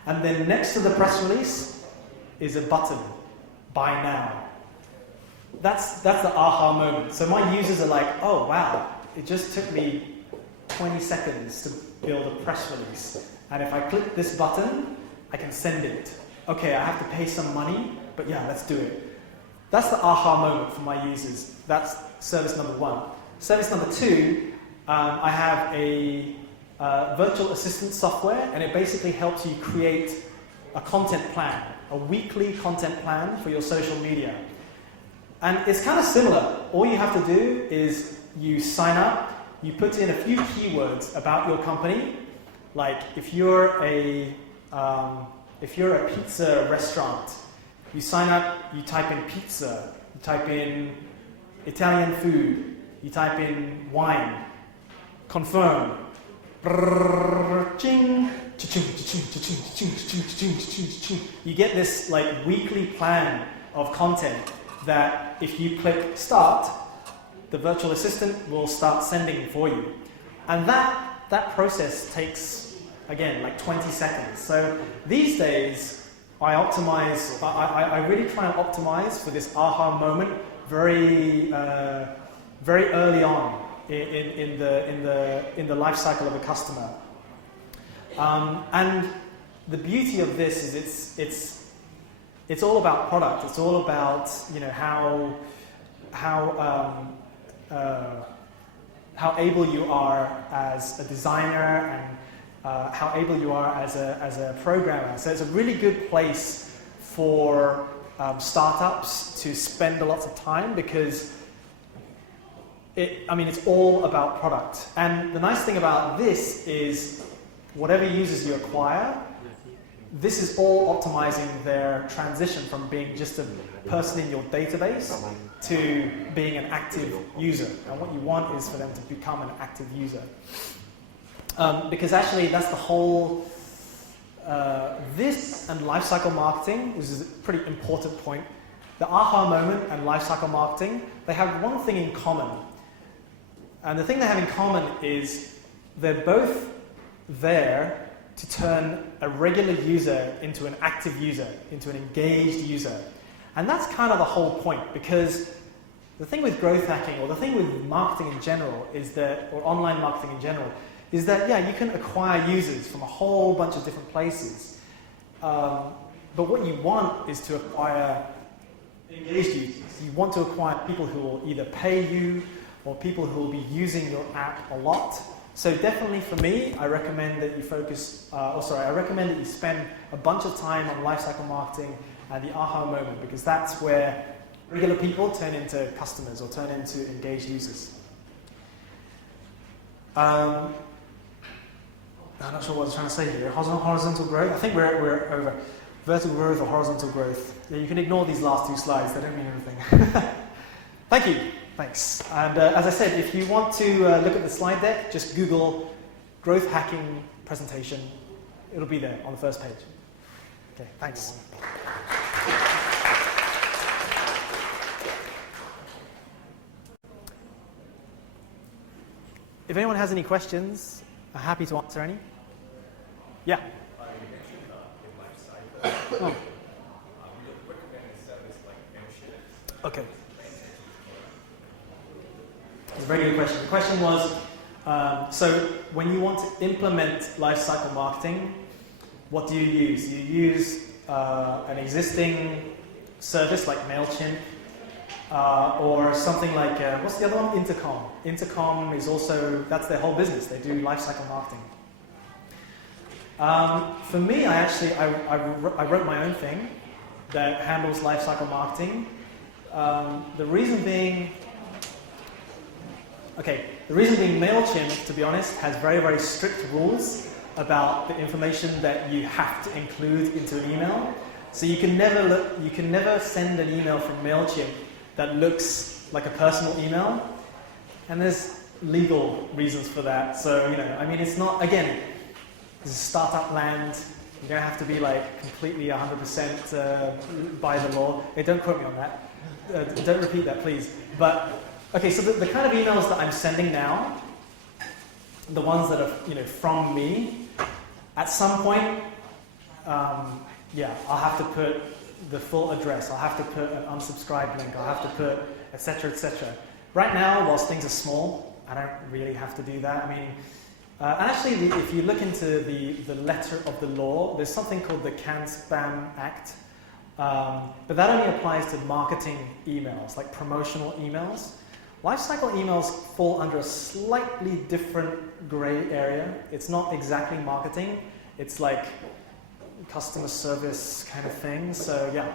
And then next to the press release is a button, buy now. That's the aha moment. So my users are like, oh wow, it just took me 20 seconds to build a press release. And if I click this button, I can send it. Okay, I have to pay some money, but yeah, let's do it. That's the aha moment for my users. That's service number 1. Service number 2, I have a virtual assistant software, and it basically helps you create a content plan, a weekly content plan for your social media. And it's kind of similar. All you have to do is you sign up, you put in a few keywords about your company, like if you're a pizza restaurant, you sign up, you type in pizza, you type in Italian food, you type in wine, confirm, you get this like weekly plan of content that if you click start, the virtual assistant will start sending for you. And that process takes, again, like 20 seconds. So these days, I really try and optimize for this aha moment very early on in the life cycle of a customer. And the beauty of this is it's all about product. It's all about how able you are as a designer and how able you are as a programmer. So it's a really good place for startups to spend a lot of time because it's all about product. And the nice thing about this is whatever users you acquire, this is all optimizing their transition from being just a person in your database to being an active user. And what you want is for them to become an active user. Because actually that's the whole, this and lifecycle marketing, which is a pretty important point. The aha moment and lifecycle marketing, they have one thing in common. And the thing they have in common is they're both there to turn a regular user into an active user, into an engaged user. And that's kind of the whole point, because the thing with growth hacking, or the thing with marketing in general, is that, or online marketing in general, is that, yeah, you can acquire users from a whole bunch of different places. But what you want is to acquire engaged users. You want to acquire people who will either pay you, or people who will be using your app a lot. So definitely for me, I recommend that you I recommend that you spend a bunch of time on lifecycle marketing and the aha moment, because that's where regular people turn into customers or turn into engaged users. I'm not sure what I was trying to say here. Horizontal growth? I think we're over. Vertical growth or horizontal growth? Yeah, you can ignore these last 2 slides. They don't mean anything. Thank you. Thanks. And as I said, if you want to look at the slide deck, just Google growth hacking presentation. It'll be there on the first page. Okay, thanks. if anyone has any questions, I'm happy to answer any. Yeah. You mentioned the life cycle. Oh, We would recommend a service like Mailchimp. okay. It's a very good question. The question was, so when you want to implement lifecycle marketing, what do you use? You use an existing service like MailChimp, or something like, what's the other one? Intercom. Intercom is also, that's their whole business. They do lifecycle marketing. For me, I wrote my own thing that handles lifecycle marketing. The reason being MailChimp, to be honest, has very, very strict rules about the information that you have to include into an email. So you can never send an email from MailChimp that looks like a personal email, and there's legal reasons for that. So, it's not, again, this is startup land. You don't have to be like completely 100% by the law. Hey, don't quote me on that. Don't repeat that, please. But, okay, so the kind of emails that I'm sending now, the ones that are, from me, at some point, I'll have to put the full address. I'll have to put an unsubscribe link. I'll have to put etc., etc. Right now, whilst things are small, I don't really have to do that. Actually, if you look into the letter of the law, there's something called the Can-Spam Act, but that only applies to marketing emails, like promotional emails. Lifecycle emails fall under a slightly different gray area. It's not exactly marketing. It's like customer service kind of thing. So yeah.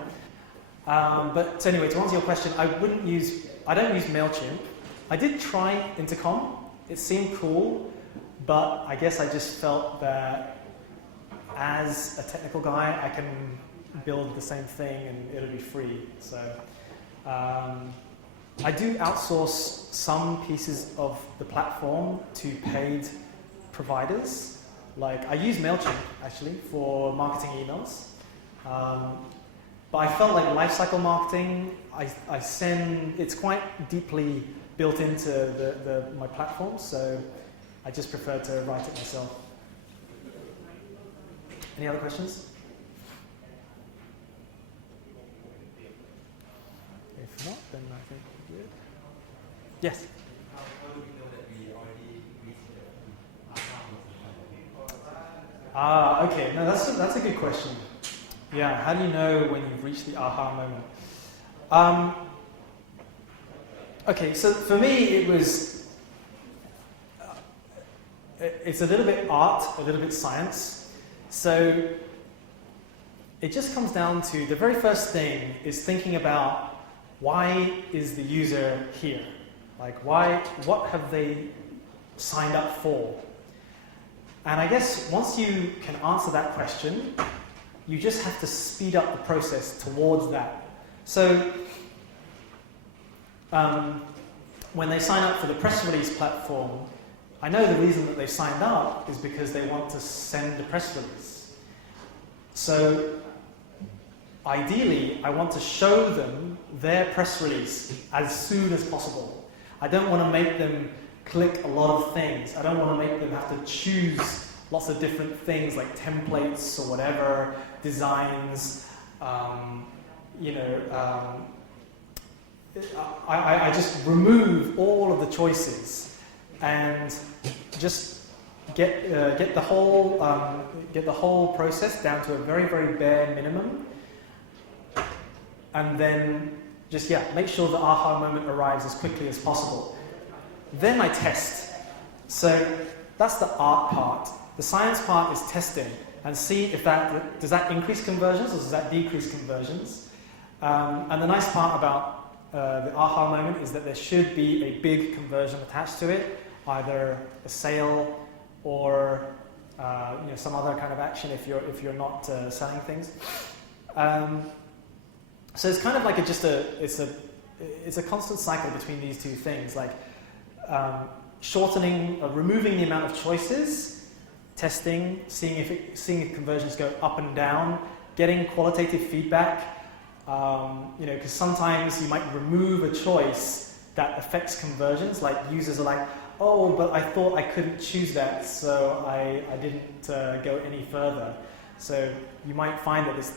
But anyway, to answer your question, I don't use MailChimp. I did try Intercom. It seemed cool, but I guess I just felt that as a technical guy, I can build the same thing and it'll be free. So. I do outsource some pieces of the platform to paid providers. Like I use MailChimp actually for marketing emails. But I felt like lifecycle marketing, it's quite deeply built into my platform, so I just prefer to write it myself. Any other questions? If not, then I think we're good. Yes? How do we know that we already reached the aha? Okay. No, that's a good question. Yeah, how do you know when you've reached the aha moment? Okay, so for me it's a little bit art, a little bit science. So it just comes down to, the very first thing is thinking about, why is the user here? Like what have they signed up for? And I guess once you can answer that question, you just have to speed up the process towards that. So when they sign up for the press release platform, I know the reason that they've signed up is because they want to send a press release. So ideally, I want to show them their press release as soon as possible. I don't want to make them click a lot of things. I don't want to make them have to choose lots of different things like templates or whatever, designs. I just remove all of the choices and just get the whole process down to a very, very bare minimum. And then just, make sure the aha moment arrives as quickly as possible. Then I test. So that's the art part. The science part is testing and see if does that increase conversions or does that decrease conversions. And the nice part about the aha moment is that there should be a big conversion attached to it, either a sale or some other kind of action if you're not selling things. So it's kind of like it's a constant cycle between these two things, like removing the amount of choices, testing, seeing if conversions go up and down, getting qualitative feedback. Because sometimes you might remove a choice that affects conversions, like users are like, oh, but I thought I couldn't choose that, so I didn't go any further. So you might find that there's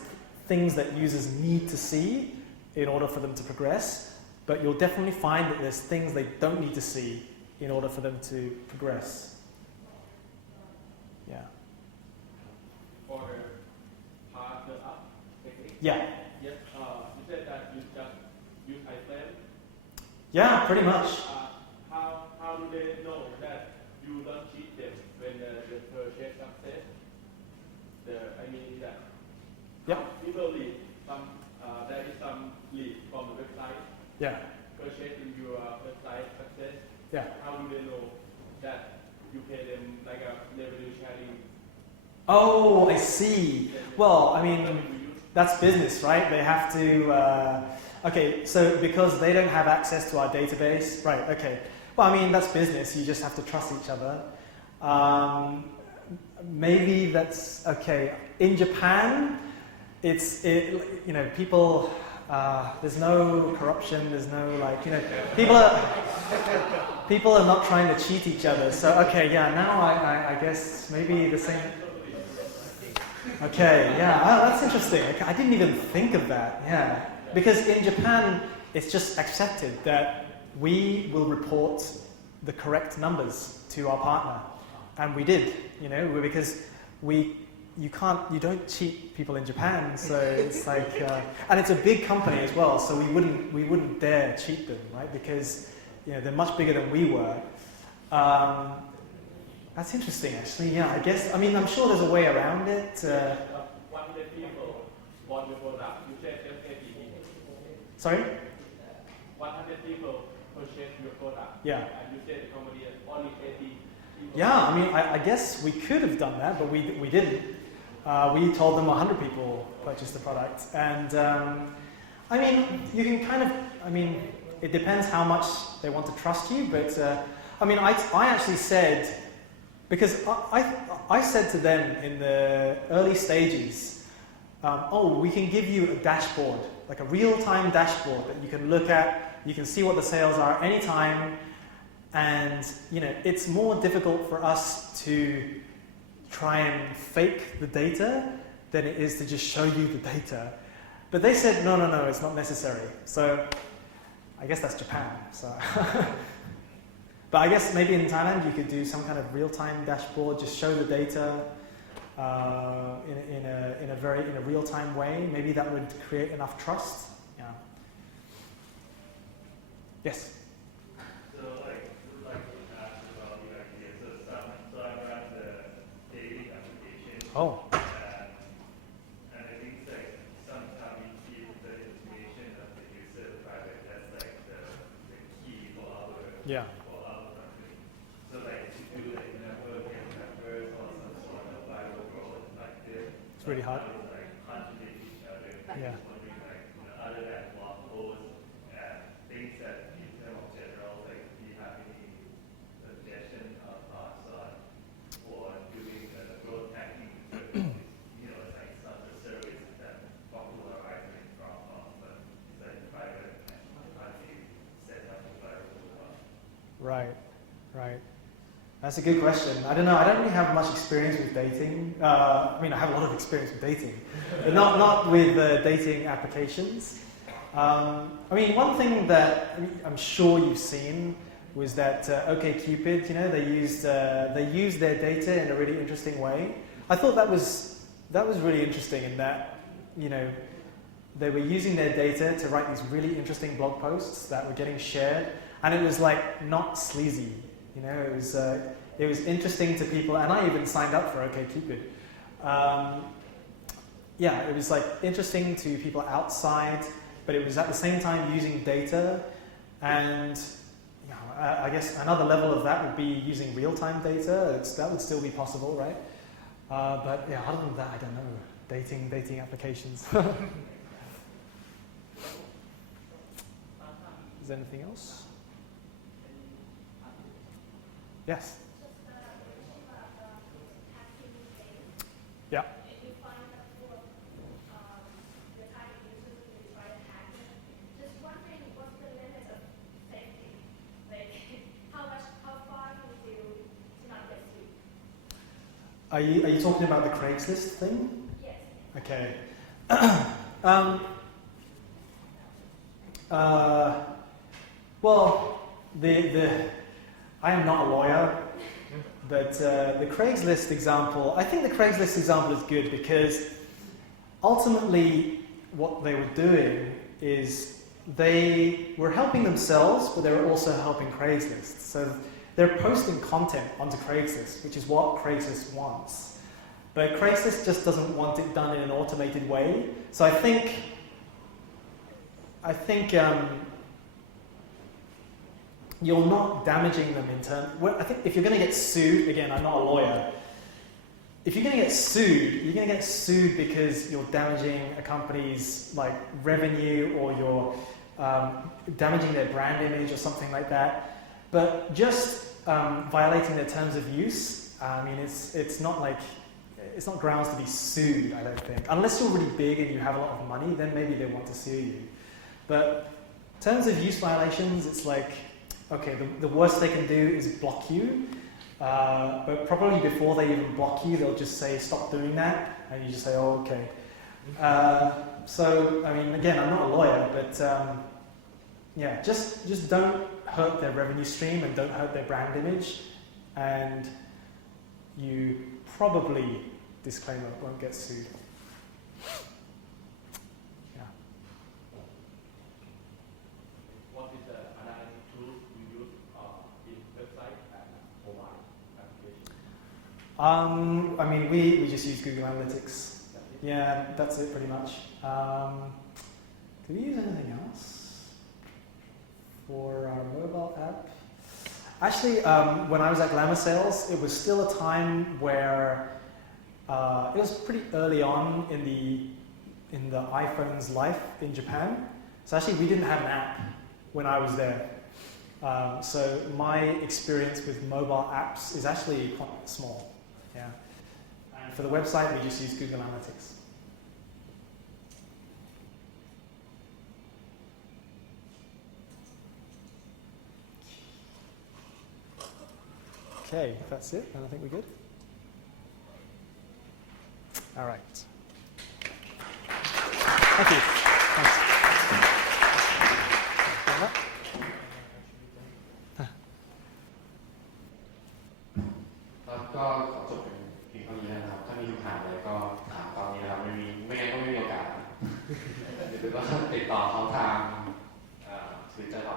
things that users need to see in order for them to progress, but you'll definitely find that there's things they don't need to see in order for them to progress. Yeah. For the partner up technique? Yeah. Yes. You said that you just use iframe. Yeah, pretty much. How do they know that you don't cheat them when the purchase success? I mean that. Yep. People lead some. There is some lead from the website. Yeah. Purchase in your website success. Yeah. How do they know that you pay them like a revenue sharing? Oh, I see. Well, I mean, that's business, right? They have to. Okay, so because they don't have access to our database, right? Okay. Well, I mean, that's business. You just have to trust each other. Maybe that's okay. In Japan, people. There's no corruption. There's no people are not trying to cheat each other. So okay, yeah. Now I guess maybe the same. Okay, yeah. Oh, that's interesting. I didn't even think of that. Yeah, because in Japan, it's just accepted that we will report the correct numbers to our partner, and we did. Because you don't cheat people in Japan, so it's like, and it's a big company as well, so we wouldn't dare cheat them, right? Because they're much bigger than we were. That's interesting, actually. Yeah, I guess. I mean, I'm sure there's a way around it. 100 people bought your product. You said just 80 people. Sorry? 100 people purchased your product. Yeah. And you said the company has only 80 people. Yeah, I mean, I guess we could have done that, but we didn't. We told them 100 people purchased the product. And, I mean, you can kind of, it depends how much they want to trust you, but, I actually said, because I said to them in the early stages, we can give you a dashboard, like a real-time dashboard that you can look at, you can see what the sales are anytime, and it's more difficult for us to try and fake the data than it is to just show you the data. But they said, no, it's not necessary. So I guess that's Japan. So but I guess maybe in Thailand you could do some kind of real-time dashboard, just show the data in a real-time way. Maybe that would create enough trust. Yeah. Yes. So like to ask about your idea. So I run the dating application. Oh. And I think sometimes we keep the information of the user private. That's the key for our Yeah. company. So to do network and numbers or some sort of viral growth like this. It's really hard. Contradict each other. Yeah. Just wondering other than blog posts and things that in terms of general, do you have any suggestion of thoughts on for doing growth hacking services? Some of the services that popularize it from but it's private and how do you set up a viral one? Right. That's a good question. I don't know. I don't really have much experience with dating. I have a lot of experience with dating, but not with dating applications. One thing that I'm sure you've seen was that OkCupid, they used their data in a really interesting way. I thought that was really interesting in that, they were using their data to write these really interesting blog posts that were getting shared, and it was not sleazy. It was interesting to people, and I even signed up for OkCupid. It was interesting to people outside, but it was at the same time using data, and I guess another level of that would be using real-time data. That would still be possible, right? But other than that, I don't know. Dating applications. Is there anything else? Yes. Yeah. Just wondering what's the limit of safety? How far Are you talking about the Craigslist thing? Yes. Okay. Well, I am not a lawyer, but the Craigslist example, I think the Craigslist example is good because ultimately what they were doing is they were helping themselves, but they were also helping Craigslist. So they're posting content onto Craigslist, which is what Craigslist wants. But Craigslist just doesn't want it done in an automated way. So I think you're not damaging them in terms. Well, I think if you're going to get sued, again, I'm not a lawyer. If you're going to get sued, you're going to get sued because you're damaging a company's like revenue, or you're damaging their brand image or something like that. But just violating their terms of use, I mean, it's not grounds to be sued, I don't think. Unless you're really big and you have a lot of money, then maybe they want to sue you. But terms of use violations, it's like, okay, the worst they can do is block you. But probably before they even block you, they'll just say, stop doing that. And you just say, oh, okay. So, I mean, again, I'm not a lawyer, but yeah, just don't hurt their revenue stream and don't hurt their brand image. And you probably, disclaimer, won't get sued. Yeah. What is the analysis tool you use in website and mobile application? I mean, we just use Google Analytics. Yeah, that's it pretty much. Do we use anything else for our mobile app? Actually, when I was at Glamour Sales, it was still a time where it was pretty early on in the iPhone's life in Japan. So actually, we didn't have an app when I was there. So my experience with mobile apps is actually quite small. Yeah. And for the website, we just use Google Analytics. Okay, if that's it, then I think we're good. All right. Thank you. Thanks. แล้วก็ขอจบเป็นเพียงเท่านี้นะครับ ถ้ามีคำถามอะไรก็ถามตอนนี้นะครับไม่งั้นก็ไม่มีโอกาส หรือก็ติดต่อเขาทางTwitter เรา